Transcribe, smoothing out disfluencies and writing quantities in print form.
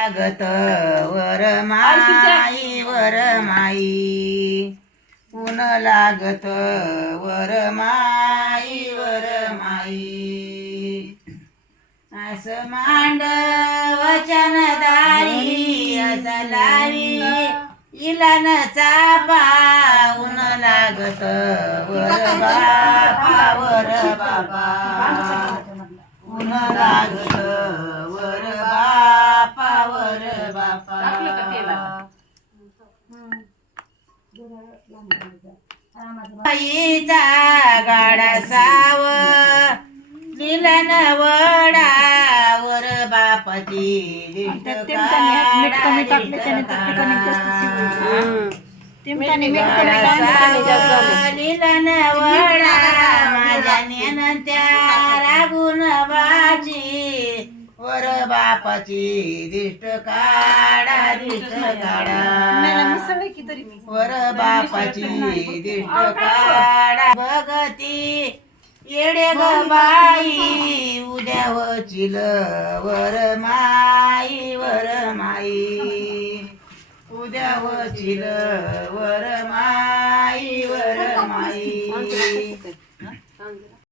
लागत वर माई वर माई ऊन लागत वर माई अस मांड वचनदारी अस लावी इलन चापा ऊन लागत वर बापा ऊन लागत वर बापा आईचा गाडा साव मिलन वडा वर बापाची दिष्ट लिलन वडा माझ्या नेनत्या रागून बाची वर बापाची दिष्ट काढा वर बापाची दिष्ट काढा भगती येडे ग बाई उद्या वचिल वर माई उद्या वचिल वर माई